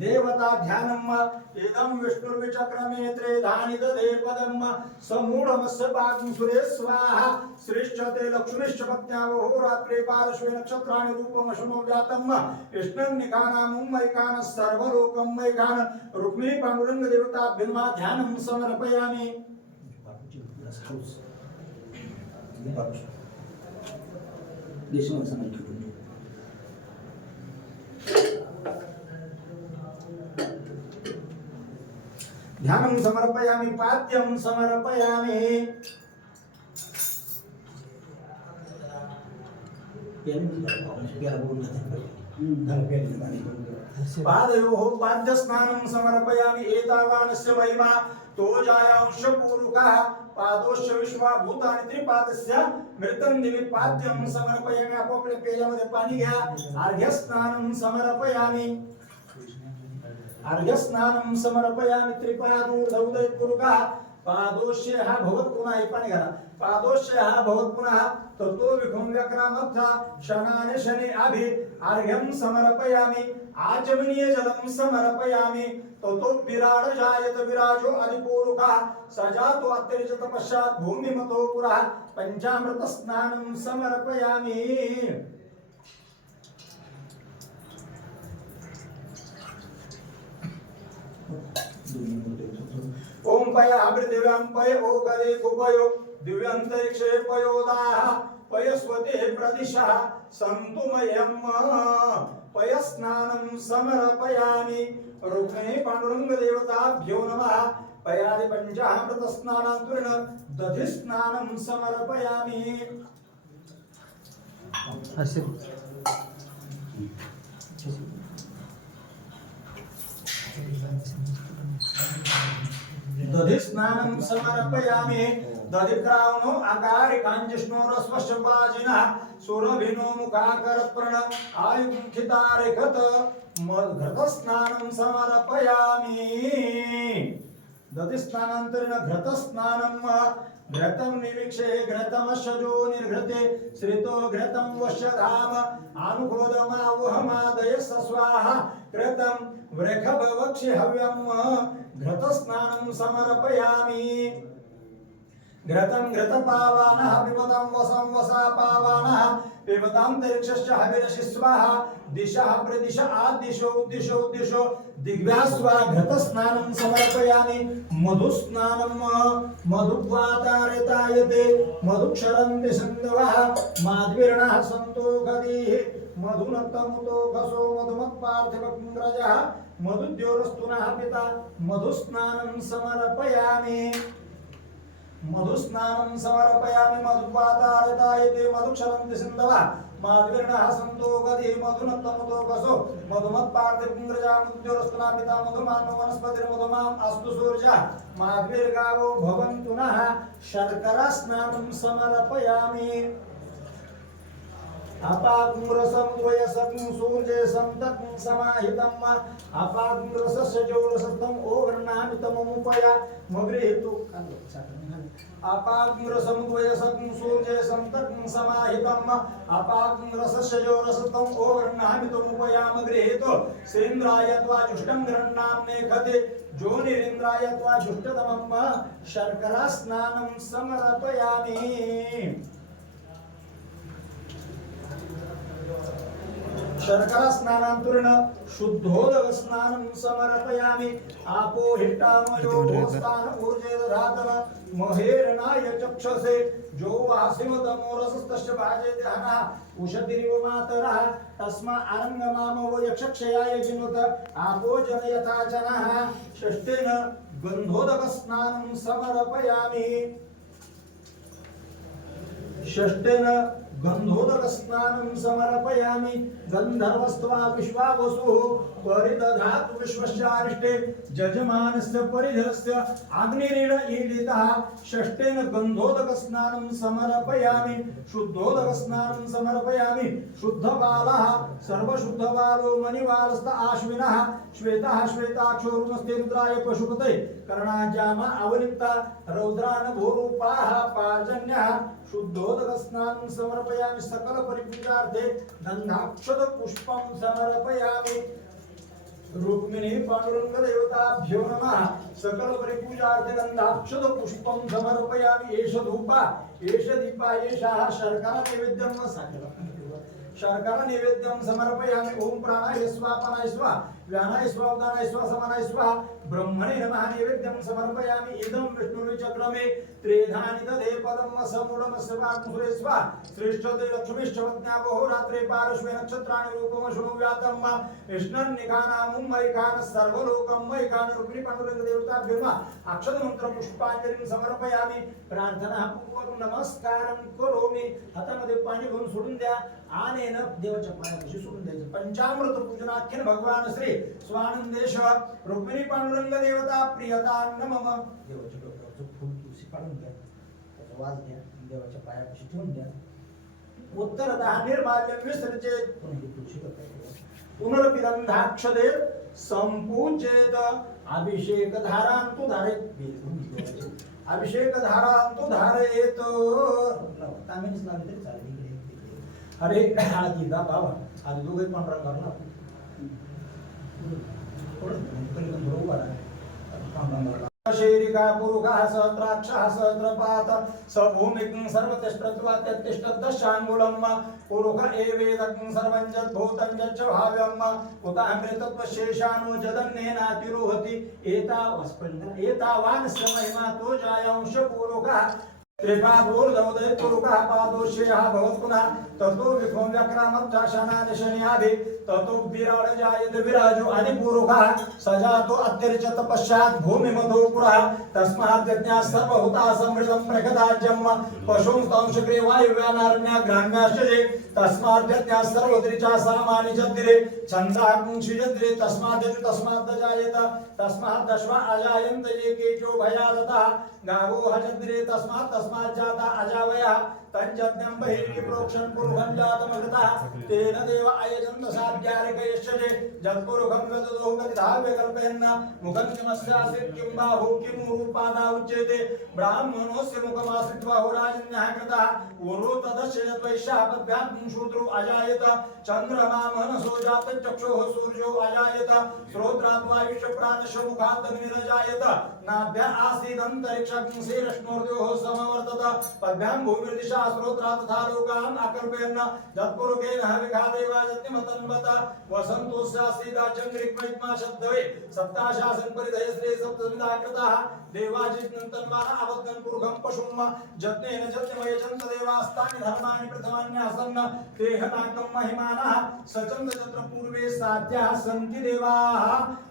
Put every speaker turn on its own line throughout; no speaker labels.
देवता ध्यानम इदम विष्णुर्विचक्रमे त्रेधानि दधे पदम् समूढमस्य पाकं सुरे स्वाहा श्रीश्चते लक्ष्मीश्च पत्न्यावहो रात्रे पार्श्वे नक्षत्राणि रूपमशुनो व्यातम् इष्णन्निकानामुम्मैकानः सर्वलोकम्मैकान रुक्मी पांडुरंग देवताभ्यन्मा ध्यानं समर्पयामि।
देशमध्ये
ध्यानं समर्पयामि, पाद्यं समर्पयामि। पादयोः पाद्यस्नानं समर्पयामि, एतावानस्य महिमा तो जायांश पूरुकः। पादोश्च विश्वा भूतानि त्रिपादस्य मृतं दिवि पाद्यं समर्पयामि आपोपल्या पेल्यामध्ये पाणी घ्या अर्घ्यस्नानं समर्पयामि। अर्घ्यस्नानं समर्पयामि त्रिपादूर्धौदयत्पुरुकः पादोश्य हा भवत पुन्हा हे पाणी घाला पादोश्य हा भवत पुन्हा ततो विखुं व्यक्रामथा शनाने शनि अभि अर्घ्यं समर्पयामि। आचमनीय जलं समर्पयामि। ततो विराड जायत विराजो अधिपूरुकः। सजातो अत्यर्जत पश्चात् भूमिमतो पुरः। पञ्चामृतस्नानं समर्पयामि। ओम पय अभृदिव्यं पय ओकरे कुपयो दिव्यन्तरिक्षे पयोदाः पयस्वते प्रदिशः सन्तुमयम् पयस्नानं समर्पयामि। रुक्मिणी पाण्डुरङ्गदेवताभ्यो नमः। पयादि पञ्चामृतस्नानान्तरेण दधिस्नानं समर्पयामि। दधि स्नानं समर्पयामि। दधिक्रावणो अकारिकाञ्जिष्णोरस्वशपाजिनः सुरभिनो मुखाकरप्रण आयुमुखितारिखत घृतस्नानं समर्पयामि। दधिस्नानान्तरेण घृतस्नानं घृतं निवीक्षे घृतमशजो निर्घृते श्रितो घृतं वश्यधाम आनुकोदमावहमादय स्वाहा कृतं वृखभवक्षि हव्यं घृतस्नानं समर्पयामि। घृतं घृतपावानः पिबतं वसं वसा पावानः पिबतान्तरिक्षश्च हविरसि स्वाहा दिशः प्रदिश आदिशो दिशो दिशो दिग्भ्यास्वा घृतस्नानं समर्पयामि। मधुस्नानं मधुवातारितायते। मधुक्षरन्ति सन्दवः माध्वीर्णः सन्तो मधुनतमुतो मधुनक्तमुतो घसो मधुमत्पार्थिवग्रजः मधुद्योरस्तुनः पिता। मधुस्नानं समर्पयामि। मधुस्नानं समर्पयामि मधुपातारितायते मधुक्षरन्ति सिन्धवः। माद्विर्णः सन्तो गति मधुनत्तमतो कसो मधुमत्पार्थिपुङ्ग्रजामुद्योरस्तुना पिता मधुमानो वनस्पतिर्मधुमाम् अस्तु सूर्यः। माद्विर्गावो भवन्तु नः। शर्करास्नानं समर्पयामि। अपाग्रसं द्वयसं सूर्ये सन्तकं समाहितम् अपाग्रसस्य जौरसत्तम् ओवर्णामि तममुपया मगृहीतु। अपाग्रसं द्वयसं सूर्ये सन्तकं समाहितम् अपाग्रसस्य जौरसत्तम् ओवर्णामि तमुपयाम गृहीतु श्रीन्द्राय त्वा जुष्टं गृह्णाम्ने खते जोनिरिन्द्राय त्वा जुष्टतमम् शर्करा समर्पयामि। शर्करा स्नानान्तरेण शुद्धोदक स्नानं समर्पयामि। आपो हिट्टामयो भोस्तान ऊर्जे दधातन महेरणाय चक्षसे। जो वासिमतमोरसस्तस्य भाजे दहनः उषतिरिव मातरः तस्मा अरङ्गमामो यक्षक्षयाय जिनुत। आपो जनयथा जनः। षष्ठेन गन्धोदक स्नानं समर्पयामि। षष्ठेन गन्धोदक समर्पयामि। गन्धर्वस्त्वा विश्वावसुः परिदधातु विश्वस्यारिष्टे जजमानस्य परिधरस्य अग्निरेण ईडितः। षष्ठेन गन्धोदकस्नानं समर्पयामि। शुद्धोदक स्नानं समर्पयामि। शुद्धबालः सर्वशुद्धबालो मणिवालस्त आश्विनः। श्वेतः श्वेताक्षोरुणस्ते रुद्राय पशुपते कर्णाजामा अवलिप्ता रौद्रान भूरूपाः पार्जन्यः शुद्धोदक स्नानं समर्पयामि सकल परिपूजार्थे गन्धाक्षत पुष्पं समर्पयामि। रुक्मिणी पांडुरंग देवताभ्यो नमः। सकल परिपूजार्थे गंधाक्षत पुष्पं समर्पयामि। एष धूपा एष दीपा एषः शर्करा नैवेद्यं सकल शर्करा नैवेद्यं समर्पयामि। ओम प्राणाय स्वाहा। प्राणाय स्वाहा व्यानाय स्वाहा उदानाय ब्रह्मणे नमः नैवेद्यं समर्पयामि। इदं विष्णुचक्रमे त्रेधानि दधे पदम् समुडं स्वात्मसुरे स्वाहा श्रेष्ठते लक्ष्मीश्चवज्ञापो रात्रे पार्श्वे नक्षत्राणि रूपम शृणु व्यातं मा विष्णन् निकानामुं सर्वलोकं मैकान रुक्मिणी पांडुरंग देवताभ्यो समर्पयामि। प्रार्थना पूर्वक नमस्कारं करोमि। हातामध्ये पाणी घेऊन सोडून द्या आणि न देवाच्या पायापाशी सोडून द्यायचं पंचामृत पूजनाख्यन भगवान श्री स्वानंदेश्वर रुक्मिणी पांडुरंग देवता प्रियता नमम देवाच्या डोक्यावरचं फुल तुळशी काढून घ्या त्याचा वास घ्या देवाच्या पायापाशी ठेवून द्या. उत्तर दहा निर्माल्य विसर्जे तुळशी पुनर्पिरंधाक्षदे संपूजेत। अभिषेक धारांतु धारेत अभिषेक धारांतु धारेत तामिळच लागली तरी चालेल इकडे, इकडे. अरे बाबा. आज दोघे पण रंगावर शेरिका पुरुषः सहस्राक्षः सहस्रपात स भूमिकं सर्वतिष्ठत्वा त्यतिष्ठदशाङ्गुलम् पुरुष एवेदकं सर्वं यद्भूतं यच्च भाव्यम् उतामृतत्वशेषाणो जदन्नेनातिरोहति एतावस्पन्द एतावान् स महिमा तो जायांश पुरुषः त्रिपादोर्धौदय पुरुषः भवत् पुनः ततो विभों व्यक्रामत्ताशनानिशन्यादि ततो विराड जायते विराजो अधिपुरुषः सजातो अत्यर्चत पश्चात् भूमिमधो पुरः। तस्मात् यज्ञा सर्वभूताः समृतं प्रकदाज्यम् पशुं स्तंशक्रिय वायुव्यानारण्या ग्राम्याश्चये। तस्मात् यज्ञा सर्वोदरिचा सामानि जद्दिरे छन्दाग्ं शिजद्दिरे तस्मात् यदि तस्मात् जायत। तस्मात् दश्वा अजायन्त ये केचो भयादतः। गावो हजद्रे तस्मात् तस्मात् जाता अजावयः। तञ्जज्ञं बहिः प्रोक्षन् पुरुषं जातमकृतः। तेन देव अयजन्त साध्यारिकयश्चरे जत्पुरुषं वदतो गतिधाव्य कल्पयन् मुखं किमस्यासीत् किं बाहु किं रूपादा उच्यते। ब्राह्मणोऽस्य मुखमाश्रित्वा होराजन्यः कृतः। उरु शूद्रो अजायत। चन्द्रमा मनसो सूर्यो अजायत। श्रोत्राद्वायुष्य प्राणस्य नाभ्य आसीदन्तरिक्षं समवर्तत। पद्भ्यां भूमिर्दिशा श्रोत्रा तथा लोकान् आकल्पयन् तत्पुरुषेण हविघादेवाजन्यमतन्वत वसन्तोस्यासीदा चन्द्रिक्मैत्मा शब्दवे सप्ताशासन् परिधये श्री सप्तमिदा कृताः देवाजित्नन्तन्मान अवद्गन् पुरुषं पशुम् जत्नेन जत्नमयजन्त देवास्तानि धर्माणि प्रथमान्यासन्न तेह महिमानः सचन्द पूर्वे साध्याः सन्ति देवाः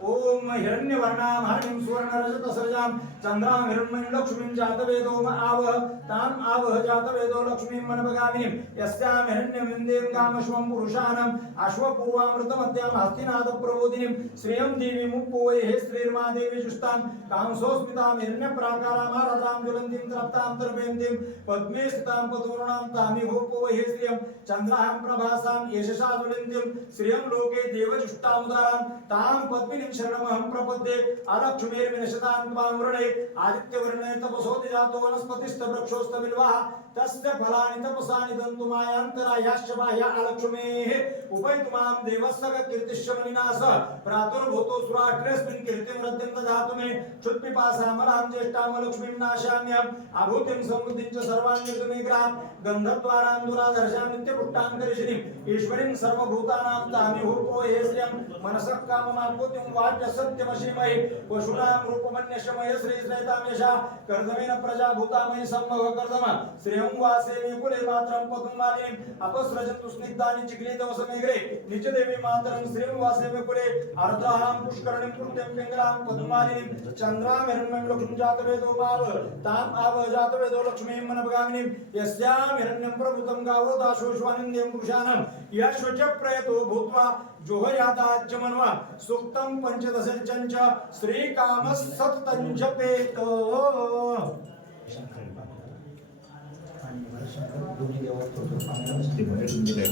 ॐ हिरण्यवर्णां हरिं सुवर्णरजतसृजां चन्द्रां हिरण्मयं लक्ष्मीं जातवेदो आवह ताम् आवह जातवेदो लक्ष्मीं मनभगामिनीं यस्यां हिरण्यमिन्दें कामश्वं पुरुषाणम् अश्वपूर्वामृतमद्यां हस्तिनाथ प्रबोधिनीं श्रियं देवीं मुप्पोये श्रीर्मा देवी जुष्टां कांसोस्मितां हिरण्यप्राकारामारतां ज्वलन्तीं तृप्तां तर्पेन्तीं पद्मे स्थितां पदूर्णां तामि भोपोये श्रियं चन्द्रां प्रभासां यशसा ज्वलन्तीं श्रियं लोके देवजुष्टामुदारां तां पद्मिनीं शरणमहं प्रपद्ये अलक्ष्मीर्विनशतां त्वां वृणे आदित्यवर्णे तपसोति जातो वनस्पतिस्थ वृक्षोस्थ बिल्वाः तस्य फलानि तपसानि दन्तुमायान्तरायाश्च बाह्या अलक्ष्मेः उपैतुमां देवस्य कीर्तिश्च कीर्तिश्यमनिनाश प्रातुर्भूतो सुराट्रेऽस्मिन् कीर्तिं रद्यं ददातु मे। क्षुत्पिपासामलां ज्येष्ठां लक्ष्मीं नाशाम्यम् आभूतिं समृद्धिं च सर्वाण्यतु मे ग्रां गन्धद्वारां दुरादर्शां नित्यपुट्टां ईश्वरीं सर्वभूतानां तामि भूपो हे श्रियं। मनसः काममापूतिं वाच्य सत्यमशीमहि। पशूनां रूपमन्यशमय श्री श्रेतामेषा कर्दमेन प्रजाभूतामयि सम्भव कर्दम श्रेय वासे मे कुले मात्रं पद्ममालिनीं अपस्रजन्तु स्निग्धानि चिक्रीतवसमेघ्रे नित्यदेवी मातरं श्रियं वासे मे कुले आर्द्राहां पुष्करणीं कृत्यं पिङ्गलां पद्ममालिनीं चन्द्रां हिरण्यं लक्ष्मीं जातवेदो माव ताम् आव जातवेदो लक्ष्मीं मनभगामिनीं यस्यां हिरण्यं प्रभुतं गावो दाशोश्वानन्द्यं पुरुषाणं शाळेत दोन्ही व्यवस्थित होतो पाण्याला नसते म्हणजे तुम्ही नाही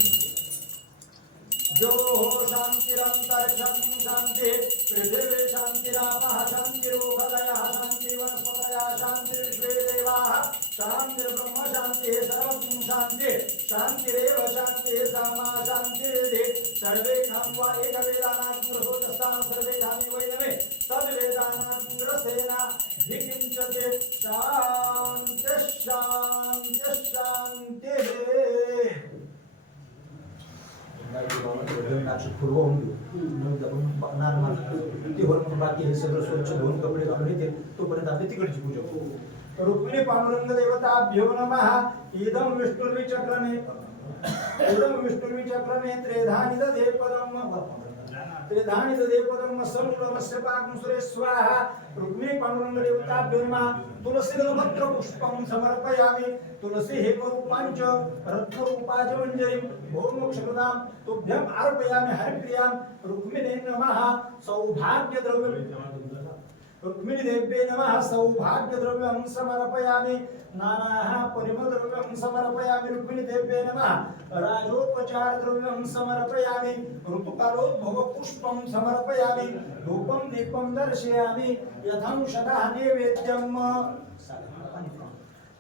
जो हो शांतिरंतर्षं शांति पृथिवी शांतिरापः शान्तिरोखदयः शान्तिवनस्पतयः शान्तिर्विश्वे देवाः शान्तिर्ब्रह्म शान्तिः सर्वं शान्तिः शान्तिरेव शान्तिः सामा शान्तिरेधि सर्वेषां वा एकवेदानां प्रसोदस्तां सर्वेषामेव नमे। तद्वेदानां लग्नाची पूर्व होऊन देऊ आपण ते भरून बाकी हे सगळं स्वच्छ धुवून कपडे घालून येते तोपर्यंत आपली तिकडची पूजा रुक्मिणी पांडुरंग देवताभ्यो नमः इदं विष्णुर्विचक्रमे पदम् दधे पदम् सर्वमस्य पाकं सुरे स्वाहा। रुक्मिणी पांडुरंग देवताभ्यो नमः तुलसीदलपत्र पुष्पं समर्पयामि। तुलसी हेमरूपाञ्च रत्नरूपाच मञ्जरीम् ॐ मोक्षप्रदां तुभ्यम् अर्पयामि हरिप्रियां। रुक्मिणे नमः। सौभाग्यद्रव्यम्। रुक्मिणीदेव्ये नमः सौभाग्यद्रव्यं समर्पयामि नानाः परिमद्रव्यं समर्पयामि रुक्मिणीदेव्ये नमः राजोपचारद्रव्यं समर्पयामि ऋतुकालोद्भवपुष्पं समर्पयामि धूपं दीपं दर्शयामि यथांशतः नैवेद्यम्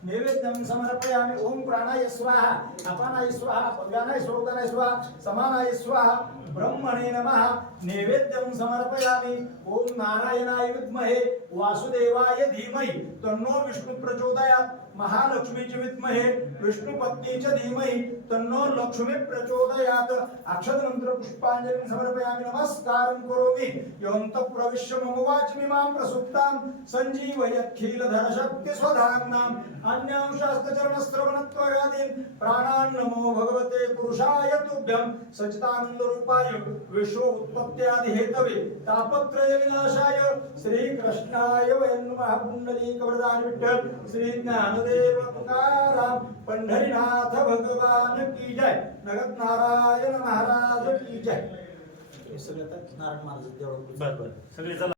नैवेद्यं समर्पयामि। ओम प्राणाय स्वाहा अपानाय स्वाहा व्यानाय स्वरूपानाय स्वाहा समानाय स्वाहा ब्रह्मणे नमः। नैवेद्यं समर्पयामि। ओम नारायणाय विद्महे वासुदेवाय धीमहि तन्नो विष्णु प्रचोदयात् महालक्ष्मीची विद्महे विष्णू पत्नीच्या धीमहि तन्नो लक्ष्मी प्रचोदयात। अक्षत मंत्र पुष्पाञ्जलिं समर्पयामि नमस्कार करोमि। योऽन्तः प्रविश्य मम वाचमि माम प्रसुप्तां सञ्जीवयत्खिलधर शक्ति स्वधाम्नाम् अन्यां शास्त्र चरण शास्त्रचरणश्रवणत्वगादीन् प्राणान् नमो भगवते पुरुषाय तुभ्यं। सचितानंद रूपाय विश्व उत्पत्ति आदि हेतवे तापत्रय विनाशाय श्री कृष्णाय वयं नमः। पुण्डलीकवरदान विठ्ठल श्री ज्ञान ज्ञानदेव तुकाराम पंढरीनाथ भगवान की जय. नगत नारायण महाराज की जय. हे सगळं आता नारायण महाराज देवळात
बर बर. सगळे चला.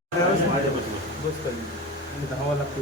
बस कमी धावा लागते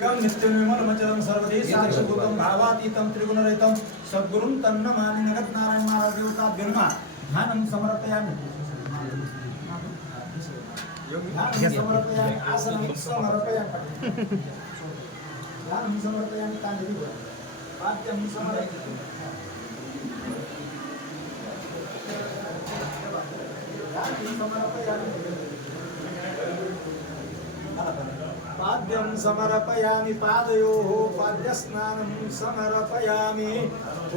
नित्यनिर्मलमचलं सर्वदे साक्षिभूतं भावातीतं त्रिगुणरहितं सद्गुरुं तन्नमामि नगत नारायण महाराज देवताभ्यो नमः ध्यानं समर्पयामि. ध्यानं समर्पयामि. आसनं समर्पयामि. ध्यानं समर्पयामि ताञ्जलि वाद्यं समर्पयामि. ध्यानं समर्पयामि. పాద్యం సమర్పయామి పాదయో పాద్యస్నానం సమర్పయామి.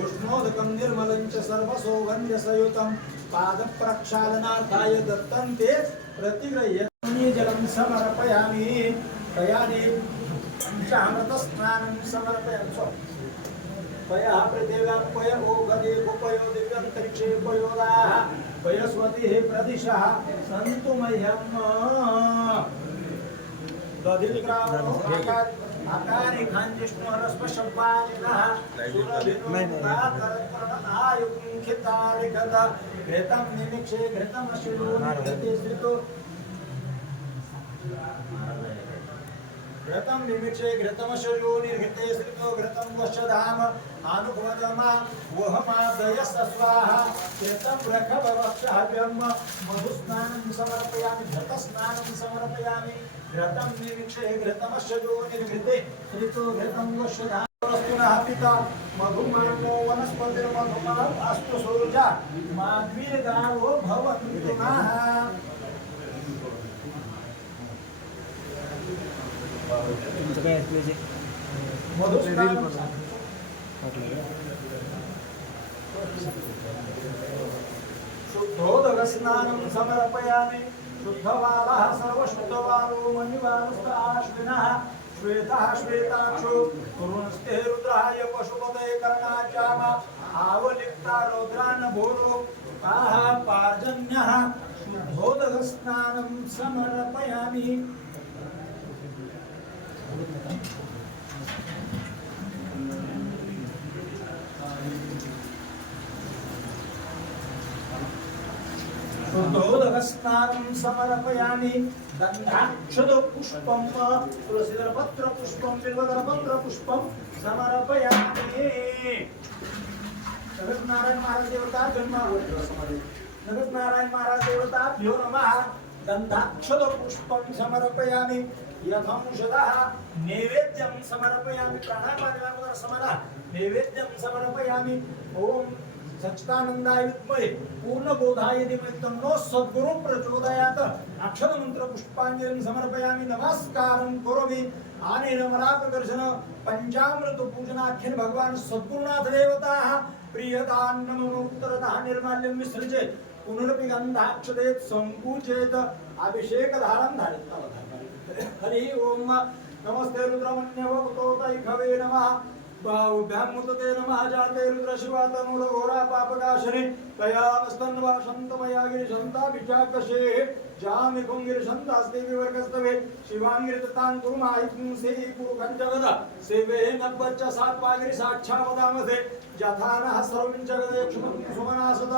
ఉష్ణోదకం నిర్మలం చ సర్వసౌగంధ్యసయుతం పాద ప్రక్షాళనార్థాయ దత్తంతే ప్రతిగ్రహ్య జలం సమర్పయామి. ప్రయాణే పంచామృతస్నానం సమర్పయామి. పయ పృథివ్యాపయ ఓగదేపయో దివ్యంతరిక్షేపయోదా పయస్వతి ప్రదిశ. సంతు మహ్యమ్మ घृतं निमिक्षे घृतं घृते श्रितो घृतं निमिक्षे घृतमशयो निर्घृते श्रितो घृतं वशधाम आनुभवदमा वहमादयस स्वाहा घृतं रखभवक्षहव्यं मधुस्नानं समर्पयामि घृतस्नानं समर्पयामि घृतं निमिक्षे घृतमशयो निर्घृते ऋतो घृतं वशधाम वस्तुनः पिता मधुमानो वनस्पतिर्मधुमा अस्तु सूर्या माध्वीर्गावो भवन्तु नः
तुमचं काय असल्याचे
शुद्धोदकस्नानं समर्पयामि। शुद्धवालः सर्वशुद्धवालो मणिवालस्त आश्विनः श्वेतः श्वेताक्षो कुरुणस्ते रुद्राय पशुपते कर्णाचाम आवलिप्ता रौद्रान् भूरो ताः पार्जन्यः। शुद्धोदकस्नानं समर्पयामि। जलस्नानं समर्पयामि गन्धाक्षतपुष्पं तुलसीदलपत्रपुष्पं बिल्वदलपत्रपुष्पं समर्पयामि। नगत नारायण महाराज देवता जन्म नगत नारायण महाराज देवताभ्यो नमः। दन्धाक्षदपुष्पं समर्पयामि यथंशतः नैवेद्यं समर्पयामि प्राणायामादिवार समदा नैवेद्यं समर्पयामि ॐ सच्चिदानन्दाय विद्महे पूर्णबोधाय धीमहि तन्नो सद्गुरु प्रचोदयात्। अक्षतमन्त्रपुष्पाञ्जलिं समर्पयामि। नमस्कारं करोमि। आनेन मराकदर्शन पञ्चामृतपूजनाख्यन् पूजनाख्यन भगवान सद्गुरुनाथ उत्तरतः निर्माल्यं विसृजेत् पुनरपि गन्धाक्षदेत् सङ्कुचेत् अभिषेकधारं धारित हरि ओम। नमस्ते रुद्रमन्यवतोतैखवे नमः। बाहुभ्यां मुदते नमः जाते रुद्रशिवा तनुरघोरा पापकाशने। तया स्तन्वासन्तमया गिरिशन्ताभिचाकशेः जामि कुङ्गिरिशन्तास्ते विवर्गस्तवे शिवाङ्गिरितान् कुर्माहितं सेहि कुरुकञ्जगद सेवे नब्बच्च सात्पागिरि साक्षावदामसे। जथानः सर्वं जगदेक्षुमं सुमनासत।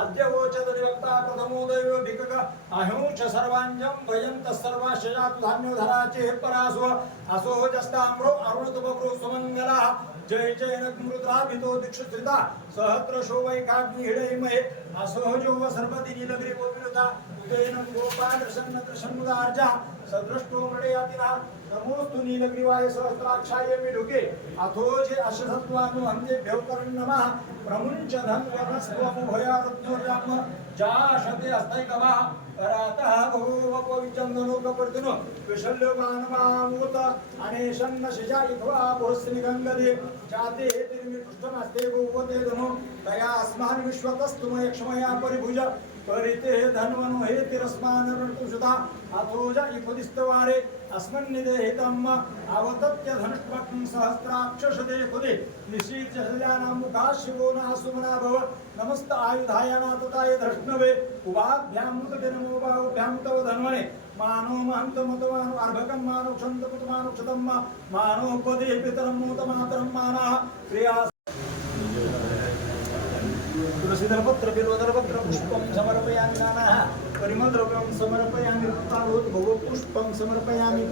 अद्य वोचत निवक्ता प्रथमो दैव भिकक अहिंश सर्वाञ्जं भयन्तः सर्वाश्च जातु धान्योधरा चेः परासु असो जस्ताम्रो अरुणतुबभ्रो सुमङ्गलः। जय जय नृद्राभितो दीक्षिता सहस्रशो वैकाग्निहिडैमहे असोजो व सर्वति नीलग्रीवो विनुता उदयनं गोपालसन्न सन्मुदार्जा सदृष्टो मृडयातिना नमोस्तु नीलग्रीवाय सहस्राक्षाय विडुके अथोजे अशसत्वानुहन्तेभ्यो नमः प्रमुञ्च धन्वनस्त्वमुभयारत्नोर्याम जाशते हस्तैकवः परातः भोवपविचन्दनोकपर्दिनो विशल्यमानमामूत अनेशन्न शिजायित्वा पुरस्त्रिगङ्गदे जाते तिर्मिपृष्ठमस्ते गोपते धनु तया अस्मान् विश्वतस्तुमयक्ष्मया परिभुज। परिते धन्वनो हे तिरस्मान् ऋतुसुता अथोज इफुदिस्तवारे अस्मन्निदेहितम् अवतत्य धनुष्पक्ं सहस्राक्षशदे खुदे निशीर्ष सजानां मुखा शिवो न सुमना भव नमस्त आयुधाय नातताय धृष्णवे उभाभ्यां मुदते नमो बाहुभ्यां तव धन्वने मानो महन्त मतमानो अर्भकं मानो क्षन्त कुतमानो क्षतं मानो पदे पितरं मोत मातरं मानः क्रिया तुलसीदलपत्र बिल्वदलपत्र पुष्पं समर्पयामि नानः परिमलद्रव्यं समर्पयामि रक्ताभूत पुष्पं समर्पयामि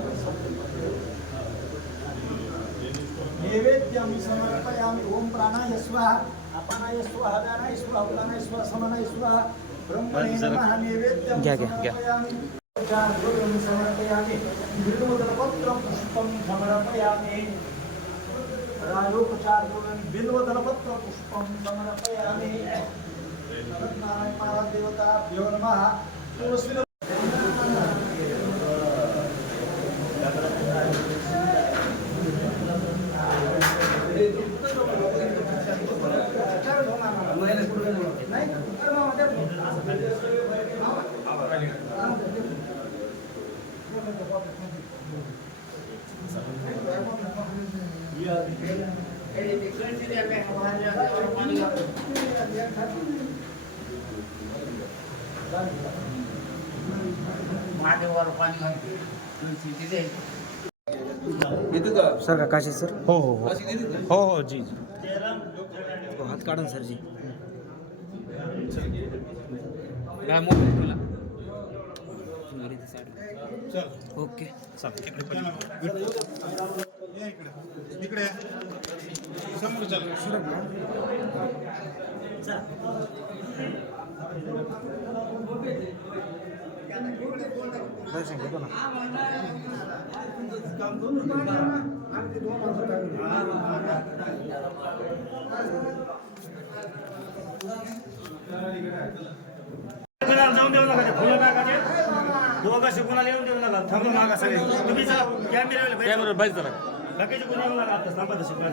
नैवेद्यं समर्पयामि ॐ प्राणाय स्वाहा अपानाय स्वाहा व्यानाय स्वाहा उदानाय स्वाहा समानाय स्वाहा ब्रह्मणे नमः नैवेद्यं समर्पयामि चार्द्रव्यं समर्पयामि बिल्वदलपत्रं पुष्पं समर्पयामि। राजोपचार्योगं बिल्वदलपत्र पुष्पं समर्पयामि। नारायण महाराज देवताभ्यो नमः तुलसी
महादेवावर पाणी घालते तुळशी तिथे
सर का काशी सर?
हो हो हो। हो हो जी जी।
हो, हात काढून सर जी।
काय मोबाईल तुला
ओके।
चालेल इकडे पलीकडे. या इकडे। इकडे। या. समोर चला।
दर्शन घेतो ना
जाऊन देऊ नका ते फुलं कोणाला येऊन देऊ नका थांबून मागा सगळे तुम्ही चला कॅमेरा कॅमेरा बाईक बाकीचे येऊ नका आता थांबा तशी पाच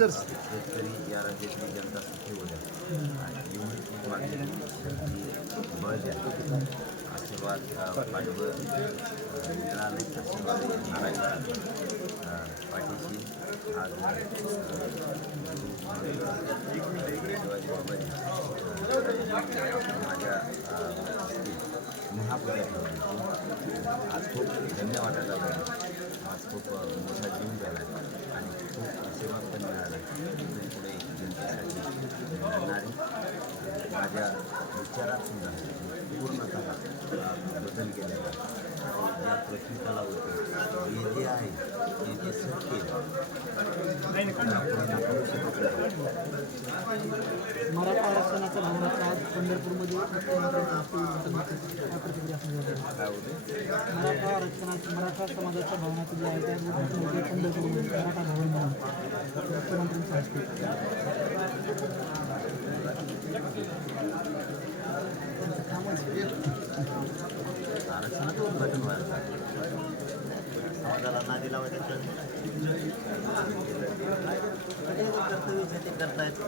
शेतकरी या राज्यातली जनता सुखी होत्या आणि एवढीच मागणी बळ द्या आशीर्वाद पाठबळ अ, मिळाले आशीर्वाद पाठीशी आज शिवाजी बाबाजी माझ्या अ, आज खूप धन्यवाद आज खूप मोठा जीव झाला खूप आशीर्वाद पण मिळाला इथून पुढे जनतेसाठी मिळणारी माझ्या विचारात सुद्धा पूर्णतः बदल केलेला आहे. ज्या प्रश्निकाला होते हे जे आहे हे जे सत्य आहे, ते आपण करू शकत नाही.
होते मराठा आरक्षणाची मराठा समाजाच्या भावना जी आहे त्या पंढरपूरमध्ये मराठा भवन म्हणून हस्ते
आरक्षणाचं उद्घाटन व्हायला समाजाला कर्तव्य करतायत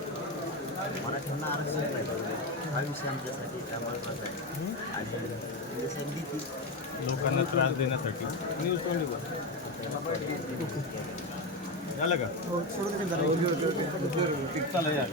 मराठ्यांना आरक्षण पाहिजे हा विषय आमच्यासाठी त्या महत्त्वाचा आहे आणि ही संधी ती
लोकांना त्रास देण्यासाठी न्यूज तोंडी झालं का
हो.
चला या